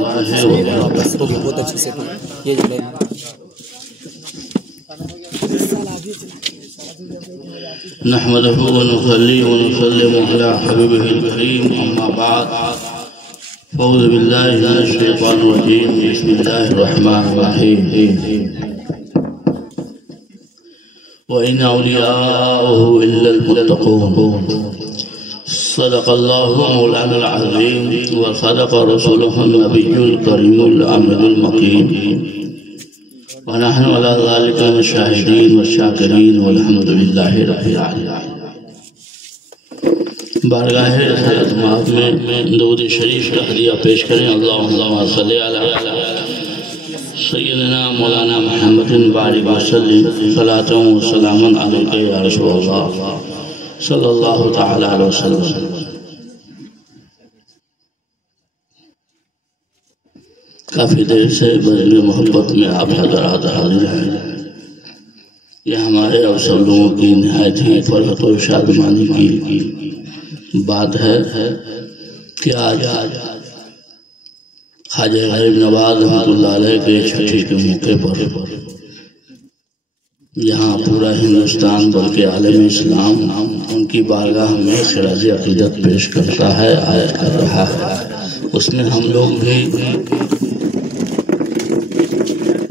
रहमतुल्लाहि व बरकातुहू। बहुत अच्छे से ये जो नहमदुहु व नुसल्ली व नुसल्लिमु अला हबीबिहिल करीम, अम्मा बाद, फ़अऊज़ु बिल्लाहि मिनश शैतानिर रजीम, बिस्मिल्लाहिर रहमानिर रहीम। व इन औलियाअहु इल्लल मुत्तक़ून। सदक़ल्लाहु मौलाना अज़ीम व सदक़ रसूलुहुन नबियुल करीमुल अमीनुल मकीन। व नहनु अला ज़ालिका मिनश शाहिदीन व शाकिरीन वल्हम्दुलिल्लाहि रब्बिल आलमीन। बारगाह हज़रत माब में दुरूद शरीफ का हदिया पेश करें। अल्लाहुम्मा सल्लि अला सय्यिदना मौलाना मुहम्मदिन बारिक वसल्लिम सलातन व सलामन अलैका या रसूलल्लाह सल्लल्लाहु तआला अलैहि वसल्लम। काफ़ी देर से बज़्म मोहब्बत में आप हज़रात हाज़िर हैं। यह हमारे और सब लोगों की निहायत ही फ़र्हत और शादमानी की बात है कि आज ख्वाजा गरीब नवाज रहमतुल्लाह अलैह के छठी के मौके पर यहाँ पूरा हिंदुस्तान बल्कि आलम इस्लाम उनकी बारगाह में खिराज अक़ीदत पेश करता है, आयत कर रहा है। उसमें हम लोग भी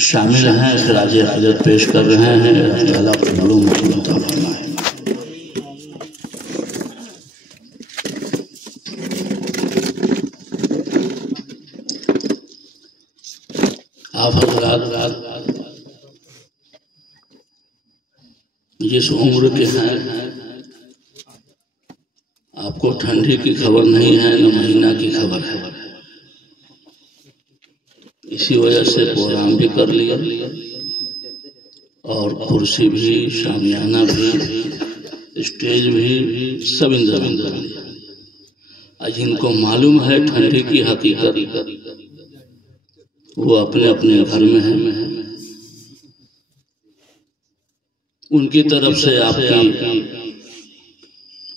शामिल हैं, खिराज अक़ीदत पेश कर रहे हैं। अल्लाह कबूल मंजूर अता फरमाए। आप हज़रात जिस उम्र के हैं, आपको ठंडी की खबर नहीं है, न महीना की खबर है। इसी वजह से प्रोग्राम भी कर लिया और कुर्सी भी, शामियाना भी, स्टेज भी, सब इंतजाम कर लिया। आज इनको मालूम है ठंडी की हकीकत, वो अपने अपने घर में हैं। उनकी तरफ से आपकी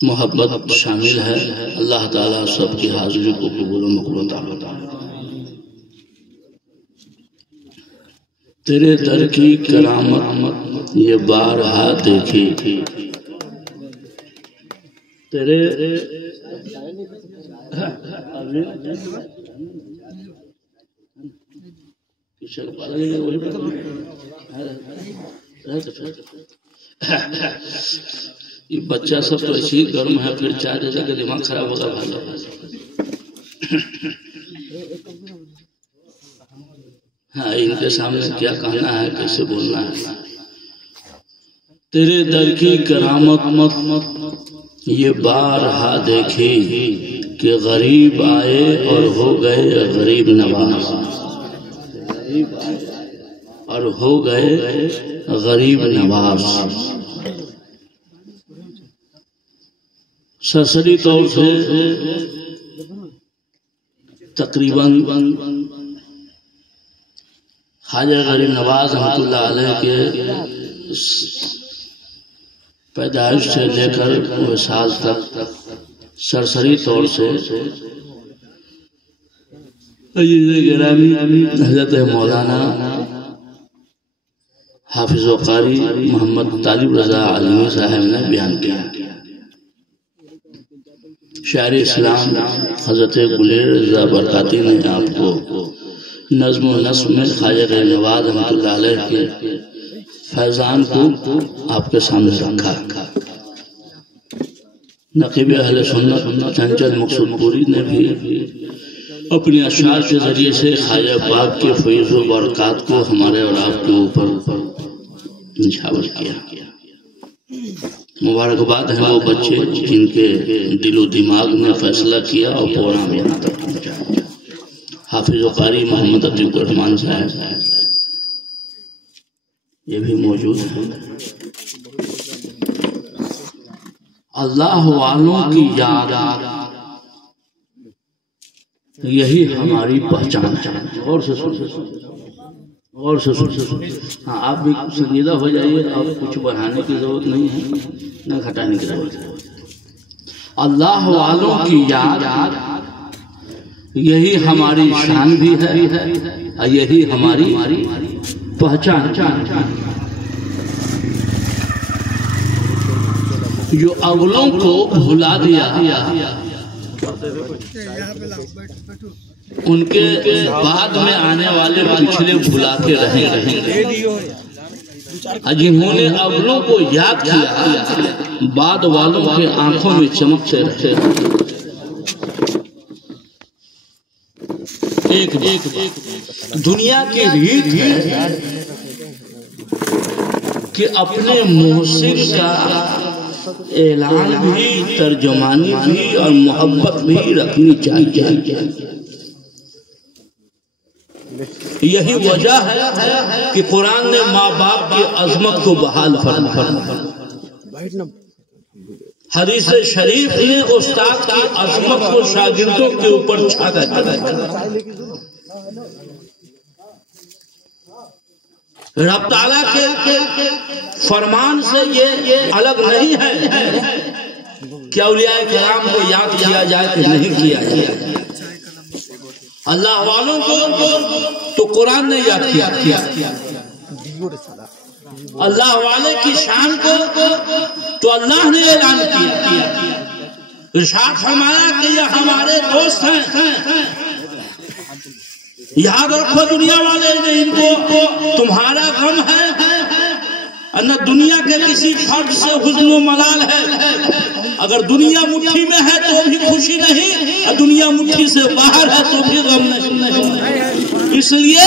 मोहब्बत शामिल है। अल्लाह ताला सबकी हाजिरी को कबूल मक़बूल अता फरमाए। तेरे दर की करामत ये बारहा देखी, तेरे ये बच्चा सब तो ऐसे ही गर्म है, फिर चाय दे के दिमाग खराब होगा भाई। हाँ, इनके सामने क्या कहना है, कैसे बोलना है। तेरे दर की करामत ये बारहा देखी कि गरीब आए और हो गए गरीब नवाज, और हो गए गरीब नवाज। सरसरी तौर से तकरीबन ख्वाजा गरीब नवाज रहमतुल्लाह अलैह के पैदाइश से लेकर साल तक सरसरी तौर से हज़रत मौलाना हाफिज़ व क़ारी मोहम्मद तालिब रज़ा आलमी साहब ने बयान किया। शायर इस्लाम हज़रत गुलेर रज़ा बरकाती ने आपको नज़्म व नस्म में ख्वाजा गरीब नवाज रहमतुल्लाह अलैह के फैज़ान को आपके सामने रखा। नक़ीब अहले सुन्नत चंचल मक़सूदपुरी ने भी अपने अशआर के जरिए से ख्वाजा पाक के फैज़ व बरक़ात को हमारे और आपके ऊपर निछावर किया। मुबारकबाद है वो बच्चे जिनके दिलो दिमाग ने फैसला किया और प्रोग्राम यहाँ तक पहुँचा। हाफिज़ व क़ारी मोहम्मद अब्दुर्रहमान साहब ये भी मौजूद है। अल्लाह वालों की याद यही हमारी पहचान है। और से सुन, और से सुन। हाँ, आप भी संजीदा हो जाइए। अब कुछ बढ़ाने की जरूरत नहीं है, न घटाने की जरूरत है। अल्लाह वालों की याद यही हमारी शान भी है और यही हमारी पहचान। जो अगलों को भुला दिया, उनके बाद में आने वाले पिछले भुला के रहेंगे। जिन्होंने अगलों को याद किया, बाद वालों के आंखों में चमकते रहे। एक दुनिया की रीत है कि अपने मोहसिन का ऐलान भी, तर्जुमानी भी और मोहब्बत भी रखनी चाहिए। यही वजह है कि कुरान ने माँ बाप की अजमत को बहाल फरमाया। हदीस शरीफ ने उस्ताद की अजमत को शागिर्दों के ऊपर छा दिया। रब ताला के फरमान से ये अलग नहीं है कि औलिया किराम को याद किया जाए कि नहीं किया जाए। अल्लाह वालों को तो कुरान ने याद किया, अल्लाह वाले की शान को तो अल्लाह ने ऐलान किया। इरशाद फरमाया कि ये हमारे दोस्त हैं, याद रखो दुनिया वाले ने इनको तुम्हारा गम है, न दुनिया के किसी फर्द से हुज़्न मलाल है। अगर दुनिया मुट्ठी में है तो भी खुशी नहीं, और दुनिया मुट्ठी से बाहर है तो भी गम नहीं। इसलिए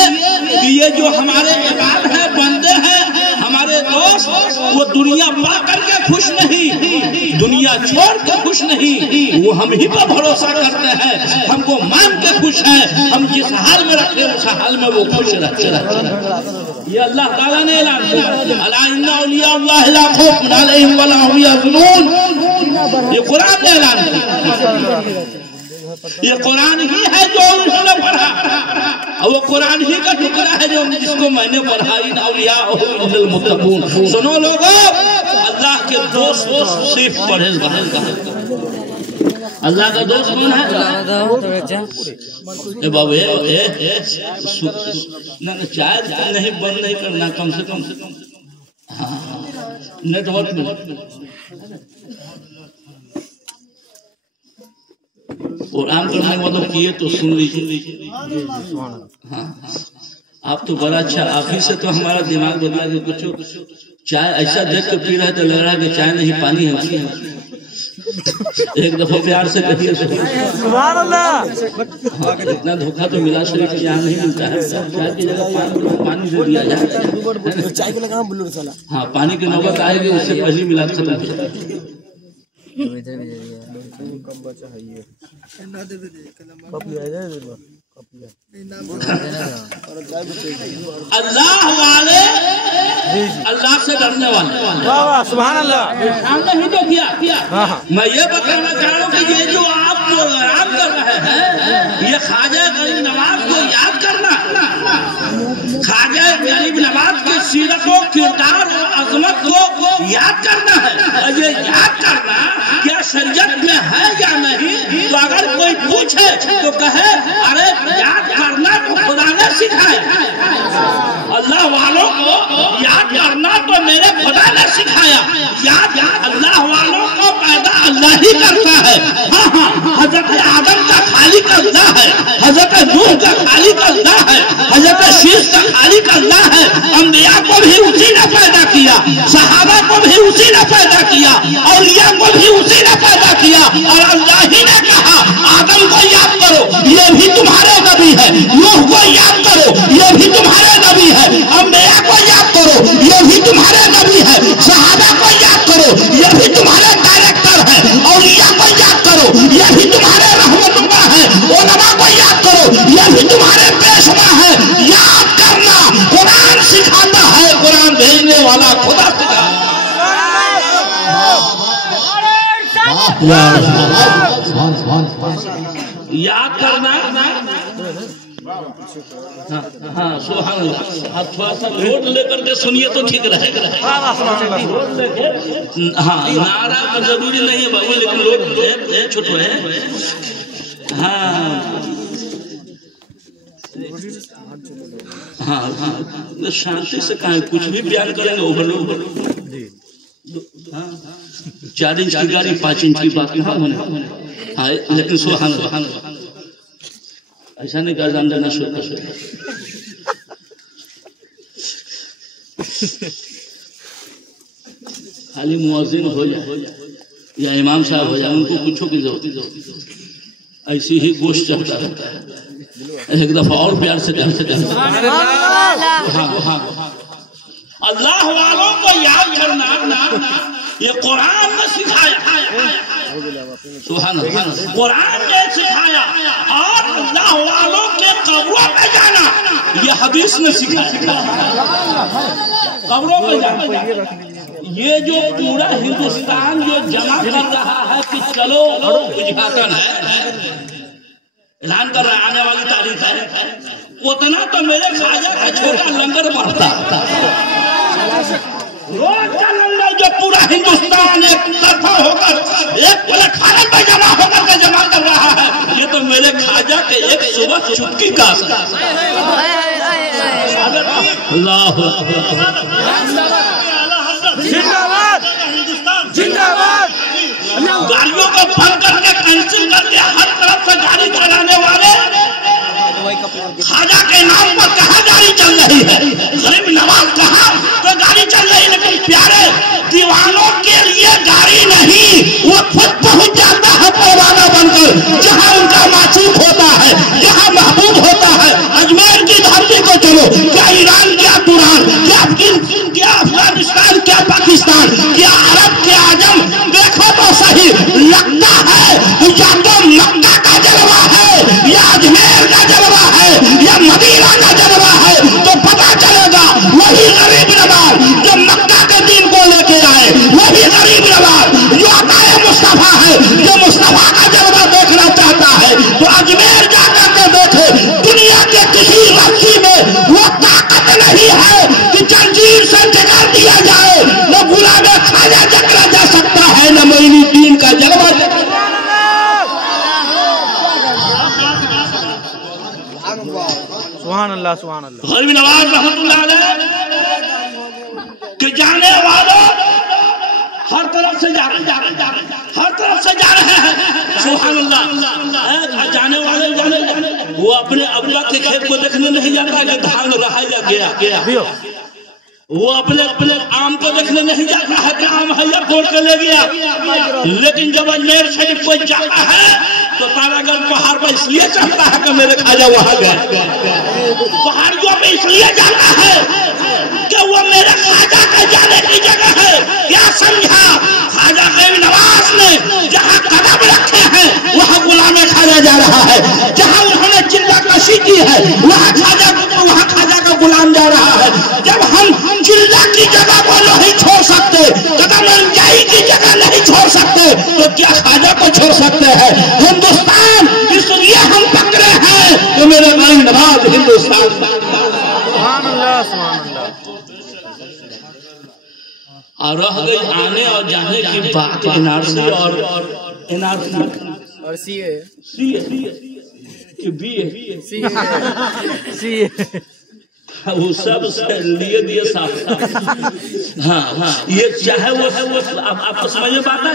कि ये जो हमारे इबाद है, बंदे हैं, हमारे दोस्त, वो दुनिया पा करके खुश नहीं, दुनिया छोड़ के खुश नहीं, वो हम ही पर भरोसा करते हैं, हमको मान के खुश है। हम जिस हाल में रखे उस हाल में वो खुश रहते। ये अल्लाह ताला ने ऐलान किया, अला इन्ना औलिया अल्लाह ला खौफुन अलैहिम वला हुम यहज़नून। ये कुरान ने ऐलान किया। ये कुरान ही है जो उन्होंने पढ़ा, और वो कुरान ही का टुकड़ा है जो जिसको मैंने पढ़ा। इन औलिया हुमुल मुत्तकून। सुनो लोगों, अल्लाह के दोस्त सिर्फ परहेज़गार। अल्लाह का दोस्त कौन है? ए बाबू ना चाय नहीं बंद नहीं करना, कम से कम नेटवर्क में और आम करने मतलब किए तो सुन लीजिए। हाँ, आप तो बड़ा अच्छा, आप ही से तो हमारा दिमाग बदला कि कुछ चाय ऐसा देख के पी रहे तो लग रहा है कि चाय नहीं पानी है। एक दफा प्यार से कहिए सुभान अल्लाह। इतना धोखा तो मिला शरीफ यहाँ नहीं मिलता है। चाय की जगह पानी दे दिया जाए, चाय के लगा बुल्लू साला। हाँ, पानी की नौबत आएगी, उससे पहले मिला खत्म हो जाएगा। अल्लाह वाले, अल्लाह से डरने वाले, सुभान अल्लाह। नहीं तो किया मैं ये बताना चाह रहा हूँ कि ये जो आप याद कर रहे हैं, ये ख्वाजा गरीब नवाज को याद करना, ख्वाजा गरीब नवाज के सीरत व किरदार और अजमत को याद करना है। और ये याद करना क्या शरीयत में है या नहीं, तो अगर कोई पूछे तो कहे अरे याद करना तो खुदा ने सिखाया। अल्लाह वालों को याद करना तो मेरे खुदा ने सिखाया। याद अल्लाह वालों को पैदा अल्लाह ही करता है। हाँ हाँ, हजरत आदम का खालिक अल्लाह है, हजरत नूह का खालिक अल्लाह है, हजरत शीश का खालिक अल्लाह है। अंबिया को भी उसी ने पैदा किया, सहाबा को भी उसी ने पैदा किया, औलिया को भी उसी ने पैदा किया। और अल्लाह ही ने कहा आदम को याद करो, ये भी तुम्हारे नबी है। नूह को याद करो, ये भी तुम्हारे नबी है। अंबिया को याद करो, ये भी तुम्हारे नबी है। सहाबा को याद करो, ये भी तुम्हारे डायरेक्टर है। औलिया को याद करो, ये भी तुम्हारे रहमतुल्लाह है। उलमा को याद करो, ये भी तुम्हारे पेशवा है। याद करना कुरान सिखाता है, कुरान भेजने वाला खुदा सिखाता है। याद करना। हाँ, सुभान अल्लाह। आप थोड़ा सा लोड लेकर के सुनिए तो ठीक रहेगा। हाँ, नारा जरूरी नहीं है बाबू, लेकिन लोड छोटे है। हाँ, हाँ हाँ, शांति से कहा कुछ भी बयान करेंगे ओवरलोड। हाँ 4 इंच की गाड़ी 5 इंच की बात हाँ होने हाँ, लेकिन सुभान ऐसा नहीं कर जान देना शुरू कर। खाली मुअज्जिन हो जाए या इमाम साहब हो जाए, उनको कुछों की जरूरत, ऐसी ही गोश्त चलता रहता है। एक दफा और प्यार से हाँ हाँ, अल्लाह वालों को याद करना ये कुरान ने सिखाया, सुभान अल्लाह, कुरान ने सिखाया। और अल्लाह वालों के कब्रों में जाना ये हदीस ने सिखाया। कब्रों में जाना, ये जो पूरा हिंदुस्तान जो जमा कर रहा है कि चलो उद्घाटन है, ऐलान कर रहा है आने वाली तारीख है, उतना तो मेरे ख्वाजा का छोटा लंगर बढ़ता रोज का लंगर जो पूरा हिंदुस्तान एक तरफा होकर एक प्लेटफार्म पर जमा होकर के जमा कर रहा है, ये तो मेरे ख्वाजा के एक सुबह चुटकी का जिंदाबाद जिंदाबाद। गाड़ियों को बंद करके कैंसिल करके हर तरफ से गाड़ी चलाने वाले ख्वाजा के नाम पर कहाँ गाड़ी चल रही है? गरीब नवाज कहाँ तो गाड़ी चल रही, लेकिन प्यारे दीवानों के लिए गाड़ी नहीं, वो खुद पहुंच जाता है परवाना बनकर जहाँ उनका मासूम होता है, जहाँ महबूब होता है। अजमेर की धरती को चलो, क्या ईरान, क्या तुरान, क्या अफगानिस्तान, क्या पाकिस्तान, क्या अरब, क्या आजम, देखो तो सही, लगता है या तो मक्का का जलवा है या अजमेर का जलवा है या मदीना का जलवा है, तो पता चलेगा वही गरीब नवाज जो मक्का के दिन को लेके आए, वही गरीब नवाज जो अताए मुस्तफा है, जो मुस्तफा का जलवा देखना चाहता है तो अजमेर जाकर के देखे। दुनिया के किसी रस्सी में वो ताकत नहीं है कि जंजीर से जगा दिया जाए, न गुलाम ख्वाजा जकड़ा जा सकता है, न मोइनुद्दीन का जलवा। सुभान अल्लाह सुभान अल्लाह। गरीब नवाज रहमतुल्लाह अलैह के जाने वालों हर तरफ से हर तरफ से जा रहे हैं, सुभान अल्लाह। जाने वाले वो अपने अब्बा के खेत को देखने नहीं जाता कि धान रहा या गया, वो अपने आम को देखने नहीं जाता है कि आम है या तोड़ के ले गया, लेकिन जब अजमेर शरीफ को जाता है तो तारागढ़ पहाड़ पर इसलिए चढ़ता है कि मेरे ख्वाजा वहां गए। पहाड़ियों पे इसलिए जाता है कि वो मेरे ख्वाजा के जाने की जगह है। क्या समझा? ख्वाजा गरीब नवाज ने जहाँ कदम रखे हैं वहाँ गुलाम ख्वाजा जा रहा है, जहाँ उन्होंने चिल्ला कशी की है वहाँ ख्वाजा का गुलाम जा रहा है। जब हम चिल्ला की जगह को नहीं छोड़ सकते, कदम रंजाई की जगह नहीं छोड़ सकते, तो क्या ख्वाजा को छोड़ सकते हैं? हिंदुस्तान इसलिए हम पकड़े हैं तो मेरे गरीब नवाज हिंदुस्तान। सुभान अल्लाह सुभान अल्लाह। और रह गई आने और जाने की बात एनआरसी और सीए वो सब लिए दिए साफ। हाँ ये चाहे वो है वो आपको समझ में बात है।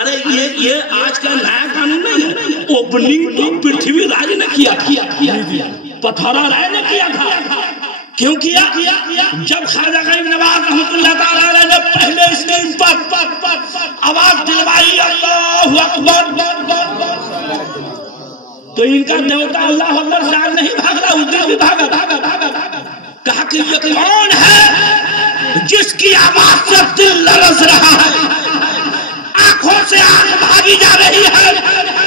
अरे ये आज का नया कानून नहीं है, ओपनिंग तो पृथ्वीराज ने किया, पथौरा राय ने किया था। क्यों किया? जब ख्वाजा गरीब नवाज रहमतुल्लाह ताला अलैह ने पहले स्टेज पर आवाज दिलवाई अल्लाहु अकबर, तो इनका देवता अल्लाह अकबर से आज नहीं भाग रहा, उस दिन भी भागा। कहा कि ये कौन है जिसकी आवाज से दिल लरस रहा है, आंखों से आंख भागी जा रही है,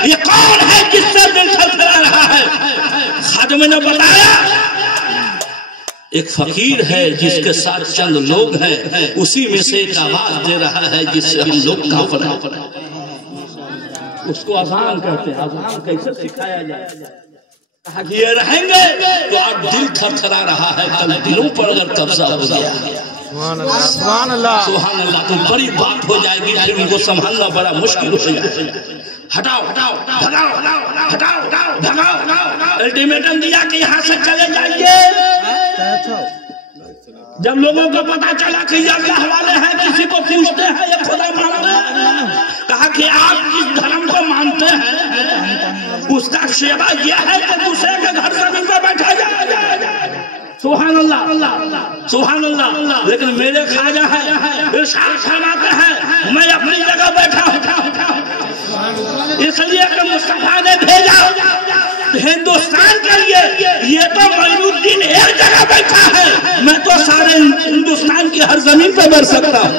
ये कौन है जिससे दिल थरथरा रहा है? खादिम ने बताया एक फकीर है जिसके साथ चंद लोग हैं, उसी में से एक आवाज दे रहा है जिससे हम लोग कांप रहे हैं। उसको अजान कहते हैं। अजान कैसे सिखाया जाए? कहा ये रहेंगे तो आज दिल थरथरा रहा है, कल दिलों पर अगर कब्जा हो गया सुभान अल्लाह सुभान अल्लाह। तो बड़ी बात हो जाएगी, फिर उनको संभालना बड़ा मुश्किल हो जाएगा। हटाओ हटाओ भगाओ हटाओ हटाओ भगाओ, अल्टीमेटम दिया कि यहाँ से चले जाइए। जब लोगों को पता चला कि ये अल्लाह वाले हैं, किसी को पूछते हैं ये खुदा मानते हैं, कहा कि आप किस धर्म को मानते हैं, उसका सेवा यह है कि दूसरे के घर जमीन पर बैठा जाए। सुभान अल्लाह सुभान अल्लाह। लेकिन मेरे ख्वाजा है इरशाद फरमाते हैं मैं अपनी जगह बैठा हूँ, इसलिए कि मुस्तफा ने भेजा हिंदुस्तान के लिए। ये तो मोइनुद्दीन एक जगह बैठा है, मैं तो सारे हिंदुस्तान की हर जमीन पे बढ़ सकता हूँ।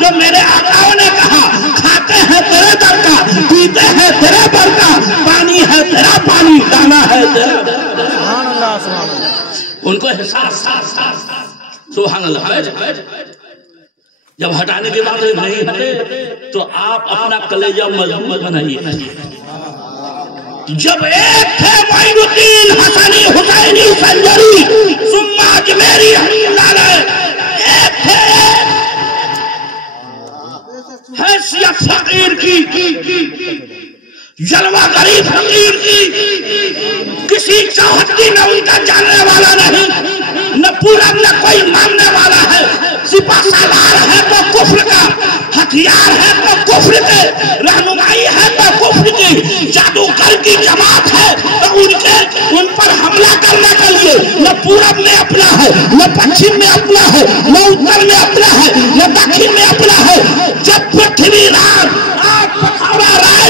जो मेरे आकाओं ने कहा खाते हैं तेरे दर का, पीते हैं तेरे दर का, पानी है तेरा पानी, दाना है तेरा। उनको एहसास सुभान अल्लाह। जब हटाने के बाद नहीं हटे तो आप अपना कलेजा मजबूत बनाइए। जब एक थे मोइनुद्दीन हसनी हुसैनी संजरी सुम्मा अजमेरी एक थे हैसियत फकीर की, जलवा गरीब फकीर की, किसी चाहती न उनका जानने वाला नहीं, न पूरा न कोई मानने वाला है। सिपा सालार है तो कुफ्र का, हथियार है तो कुफ्र के, रहनुमाई है तो कुफ्र की, जादूगर की जमात है तो उन पर हमला करने के लिए न पूरब में अपना है, न पश्चिम में अपना है, न उत्तर में अपना है, न दक्षिण में अपना है। जब पृथ्वी राय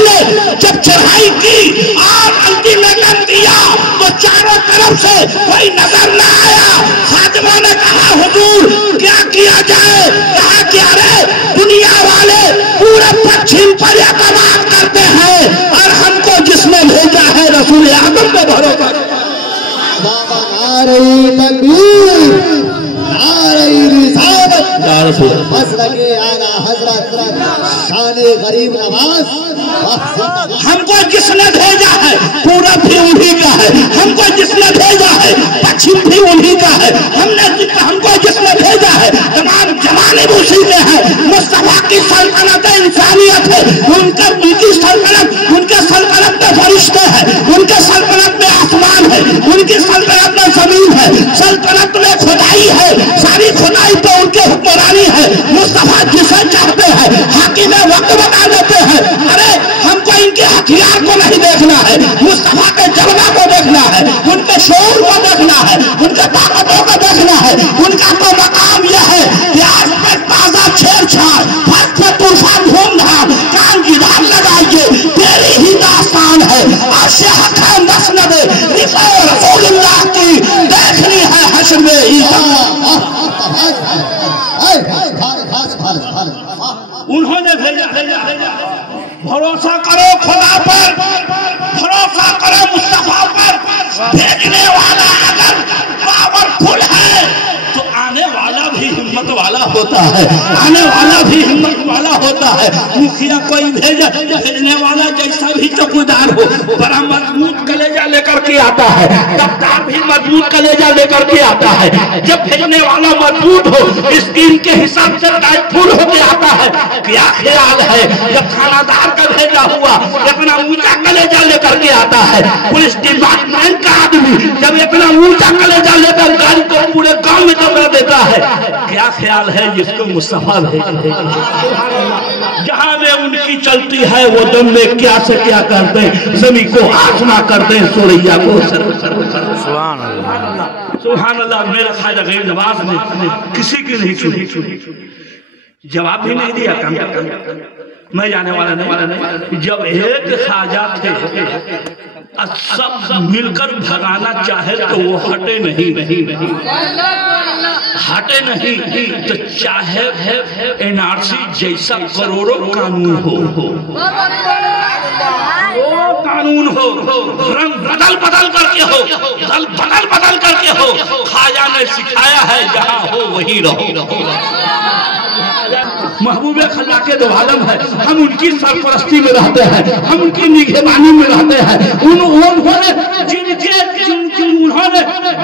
ने जब चढ़ाई की और अल्टीमेटम दिया तो चारों तरफ से कोई नजर न आया। खादिमा ने कहा हुजूर क्या किया जाए, कहा कि अरे दुनिया वाले पूरे पश्चिम पर एतमाद करते हैं और हमको जिसने भेजा है रसूल आदम पे भरोसा। नारे तकबीर, नारे रिसालत, मसलके आला हजरत शाने गरीब नवाज। हमको जिसने भेजा है पूरब भी उन्हीं का है, हमको जिसने भेजा है पश्चिम भी उन्हीं का है, हमको जिसने भेजा है तमाम जमाने भी उसी के हैं। मुस्तफा की सल्तनत इंसानियत है, उनकी सल्तनत, उनके सल्तनत में फरिश्ते हैं, उनके सल्तनत में आसमान है, उनकी सल्तनत में जमीन है, सल्तनत में खुदाई है, सारी खुदाई तो उनके हुक्मरानी है। मुस्तफा जिसे चाहते हैं हाकिम वक्त बता देते हैं। अरे हमको इनके हथियार को नहीं देखना है, मुस्तफा के जलवा को देखना है, उनके शोर को देखना है, उनके ताकतों को देखना है। उनका तो मकाम यह है कि आज पे ताजा छेड़छाड़, फर्श पे तूफान धूमधाम, कान की दाल लगाइए, तेरी ही दास्तान है। अर्श हक है मसनद रिफा रसूलुल्लाह की, देखनी है हश्र में उन्होंने भेजा। भरोसा करो खुदा पर, भरोसा करो मुस्तफा पर। भेजने वाला अगर पावरफुल है तो आने वाला भी हिम्मत वाला होता है, आने वाला भी हिम्मत वाला होता है। मुखिया कोई भेजने वाला जैसा भी चौकीदार हो बड़ा मजबूत कलेजा लेकर के आता है, कप्तान भी मजबूत कलेजा लेकर के आता है। जब भेजने वाला मजबूत हो स्कीम के हिसाब से फुल होके आता है। क्या ख्याल है जब थानादार का भेजा हुआ इतना ऊंचा कलेजा लेकर के आता है, पुलिस डिपार्टमेंट का आदमी जब इतना ऊंचा कलेजा लेकर गाड़ी को पूरे गांव में दबा देता है, क्या ख्याल है जिसको मुस्तफा भेजा। जहां में उनकी चलती है वो दम में क्या से क्या करते, जमी को आसमां करते, सुरैया को सुभान अल्लाह सुभान अल्लाह। मेरा ख्वाजा गरीब नवाज ने किसी की नहीं सुनी, जवाब भी नहीं दिया, काम मैं जाने वाला नहीं। जब एक ख्वाजा थे सब मिलकर भगाना चाहे तो वो हटे नहीं हटे नहीं। तो चाहे एनआरसी जैसा करोड़ों कानून हो, वो कानून हो, रंग बदल करके हो, दल बदल करके हो, ख्वाजा ने सिखाया है जहाँ हो वहीं रहो। महबूबे खुदा के दो आलम है, हम उनकी सरपरस्ती में रहते हैं, हम उनकी निगहबानी में रहते हैं। उन्होंने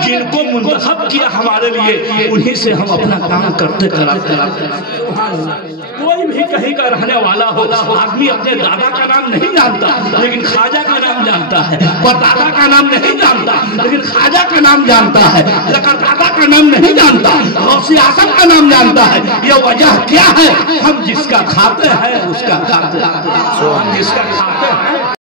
जिनको मुंतखब किया हमारे लिए, उन्हीं से हम अपना काम करते कराते। कोई भी कहीं का रहने वाला हो, आदमी अपने दादा का नाम नहीं जानता लेकिन ख्वाजा का नाम जानता है, परदादा का नाम नहीं जानता लेकिन ख्वाजा का नाम जानता है, लकड़दादा का नाम नहीं जानता, गौसे आज़म का नाम जानता है। ये वजह क्या है? हम जिसका खाते हैं उसका खाते हैं, हम जिसका खाते हैं